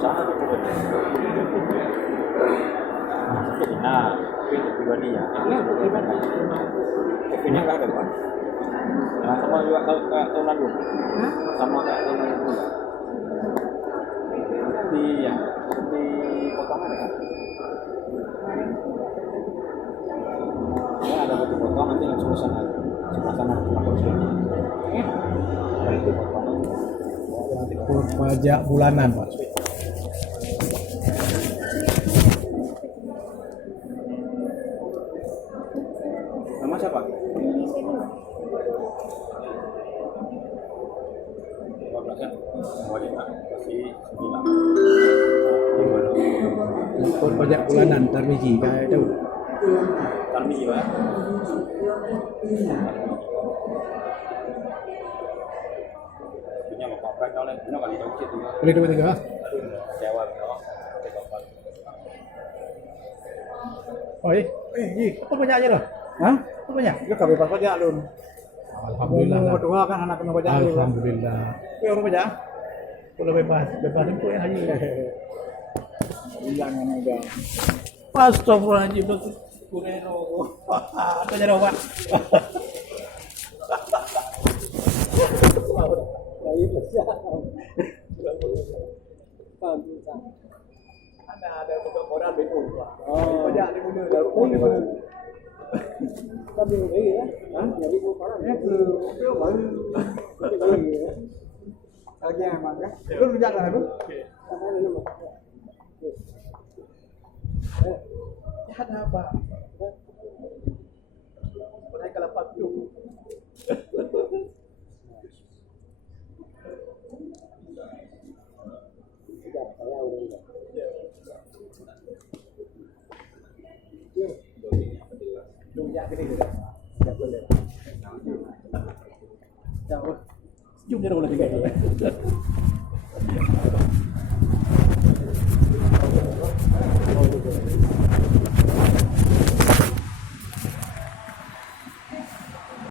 sana tuh pokoknya. Nah, tapi untuk pribadinya, TV-nya nggak ada kan? Nah, sama juga kayak tahun lalu, sama kayak tahun lalu juga. Di potongan ada kan? Ya ada batu potong nanti yang sebelah sana lapor sini. Itu potongan. Pajak bulanan, Pak. Nama siapa? Wajib kasih 9. Lapor pajak bulanan Tarmiji kayak itu. Tarmiji Pak. Punya Bapak Frank oleh punya kali jauh situ. Boleh 2 3. Sewa Oh, apa banyaknya dah? Hah? Apa banyak? Dia kabeh pas pajak lun. Alhamdulillah. Umum kedua kan anak kena pajak lun. Alhamdulillah. Ya orang pajak. Kalau bebas itu yang haji. Bilang yang udah. Astagfirullahaladzim. Apa jadi Pak? Ada bentuk koran betul Pak. Pajak di mana dah. Tapi ini ya. Hah? Jadi koran ya ke baru. Lagi yang mana? Lu pajak kan itu? Ada apa? Naik ke 80. Jauh. Jumlah orang lagi.